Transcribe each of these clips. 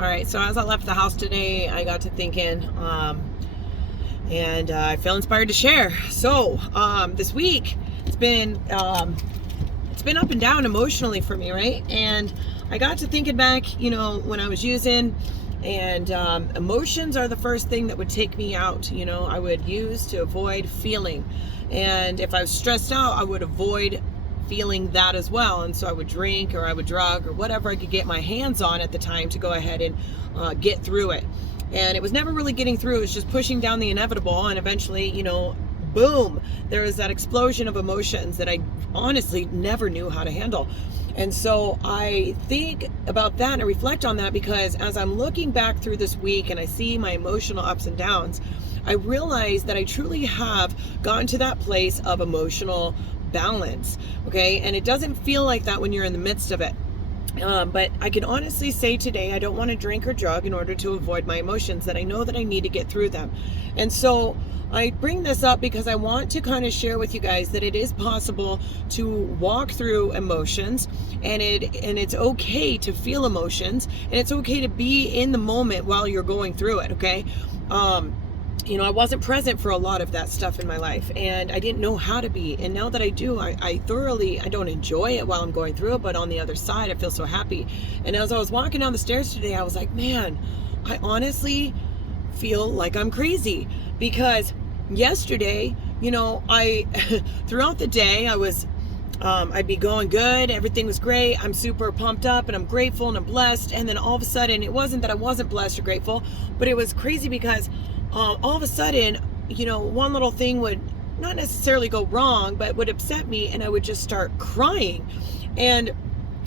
All right, so as I left the house today, I got to thinking, and I feel inspired to share. So this week, it's been up and down emotionally for me, right? And I got to thinking back, when I was using, and emotions are the first thing that would take me out. I would use to avoid feeling, and if I was stressed out, I would avoid feeling that as well. And so I would drink, or I would drug, or whatever I could get my hands on at the time to go ahead and get through it. And it was never really getting through. It was just pushing down the inevitable. And eventually, boom, there was that explosion of emotions that I honestly never knew how to handle. And so I think about that and I reflect on that, because as I'm looking back through this week and I see my emotional ups and downs, I realize that I truly have gotten to that place of emotional balance. Okay. And it doesn't feel like that when you're in the midst of it. But I can honestly say today, I don't want to drink or drug in order to avoid my emotions, that I know that I need to get through them. And so I bring this up because I want to kind of share with you guys that it is possible to walk through emotions, and it's okay to feel emotions, and it's okay to be in the moment while you're going through it. Okay. I wasn't present for a lot of that stuff in my life, and I didn't know how to be. And now that I do, I don't enjoy it while I'm going through it, but on the other side, I feel so happy. And as I was walking down the stairs today, I was like, man, I honestly feel like I'm crazy, because yesterday, I, throughout the day, I'd be going good. Everything was great. I'm super pumped up and I'm grateful and I'm blessed. And then all of a sudden, it wasn't that I wasn't blessed or grateful, but it was crazy because all of a sudden, one little thing would not necessarily go wrong, but would upset me, and I would just start crying. And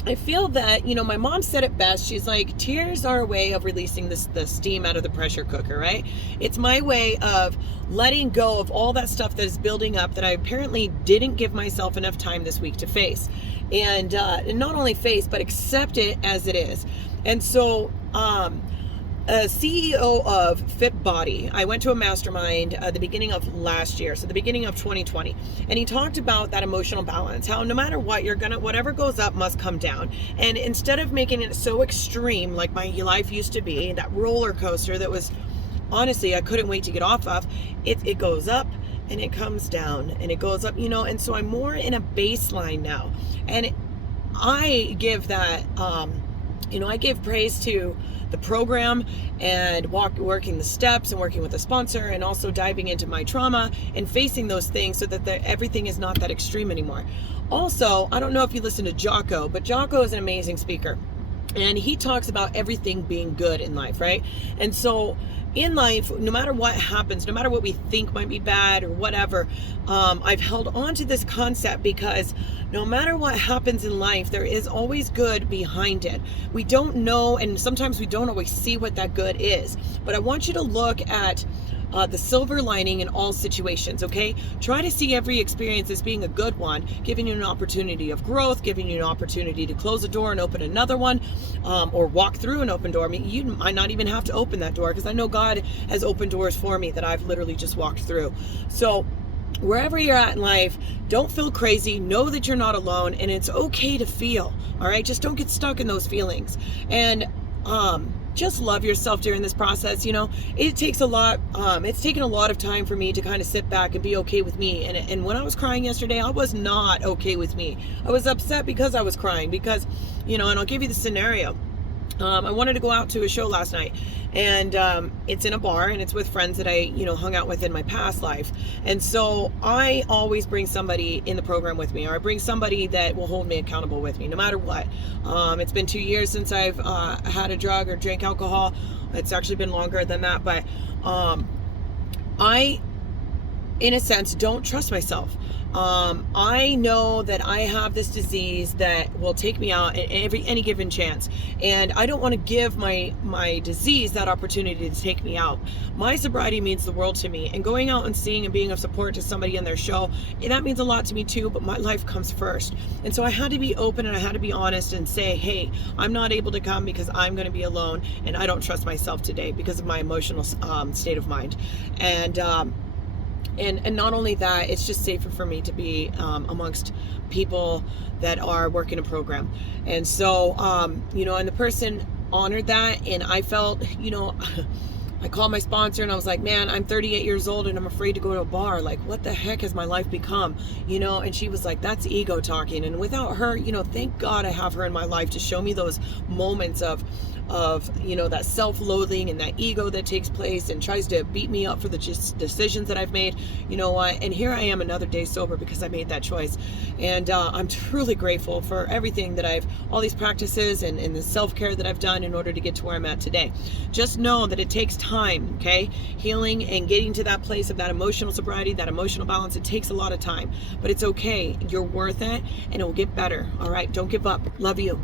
I feel that, my mom said it best. She's like, tears are a way of releasing the steam out of the pressure cooker, right? It's my way of letting go of all that stuff that is building up that I apparently didn't give myself enough time this week to face. And not only face, but accept it as it is. And so, a CEO of Fit Body, I went to a mastermind the beginning of last year, so the beginning of 2020, and he talked about that emotional balance, how no matter what, whatever goes up must come down. And instead of making it so extreme like my life used to be, that roller coaster that was, honestly, I couldn't wait to get off of, it goes up and it comes down and it goes up, and so I'm more in a baseline now. And I give that, I give praise to the program and working the steps and working with a sponsor, and also diving into my trauma and facing those things so that everything is not that extreme anymore. Also, I don't know if you listen to Jocko, but Jocko is an amazing speaker, and he talks about everything being good in life, right? And so in life, no matter what happens, no matter what we think might be bad or whatever, I've held on to this concept, because no matter what happens in life, there is always good behind it. We don't know, and sometimes we don't always see what that good is. But I want you to look at the silver lining in all situations, okay? Try to see every experience as being a good one, giving you an opportunity of growth, giving you an opportunity to close a door and open another one, or walk through an open door. I mean, you might not even have to open that door, because I know God has opened doors for me that I've literally just walked through. So wherever you're at in life, don't feel crazy. Know that you're not alone, and it's okay to feel, all right? Just don't get stuck in those feelings. And just love yourself during this process. It takes a lot. It's taken a lot of time for me to kind of sit back and be okay with me. And when I was crying yesterday, I was not okay with me. I was upset because I was crying, because, and I'll give you the scenario. I wanted to go out to a show last night, and it's in a bar, and it's with friends that I, hung out with in my past life. And so I always bring somebody in the program with me, or I bring somebody that will hold me accountable with me, no matter what. It's been 2 years since I've had a drug or drank alcohol. It's actually been longer than that, but I, in a sense, don't trust myself. I know that I have this disease that will take me out at any given chance, and I don't want to give my disease that opportunity to take me out. My sobriety means the world to me, and going out and seeing and being of support to somebody in their show, that means a lot to me too, but my life comes first. And so I had to be open, and I had to be honest and say, hey, I'm not able to come because I'm going to be alone, and I don't trust myself today because of my emotional state of mind. And not only that, it's just safer for me to be amongst people that are working a program. And so, and the person honored that, and I felt, I called my sponsor and I was like, man, I'm 38 years old and I'm afraid to go to a bar. Like, what the heck has my life become? And she was like, that's ego talking. And without her, thank God I have her in my life to show me those moments of that self-loathing and that ego that takes place and tries to beat me up for the decisions that I've made. You know what? And here I am another day sober because I made that choice. And I'm truly grateful for everything that all these practices and the self-care that I've done in order to get to where I'm at today. Just know that it takes time, okay? Healing and getting to that place of that emotional sobriety, that emotional balance, it takes a lot of time, but it's okay. You're worth it, and it will get better. All right, don't give up. Love you.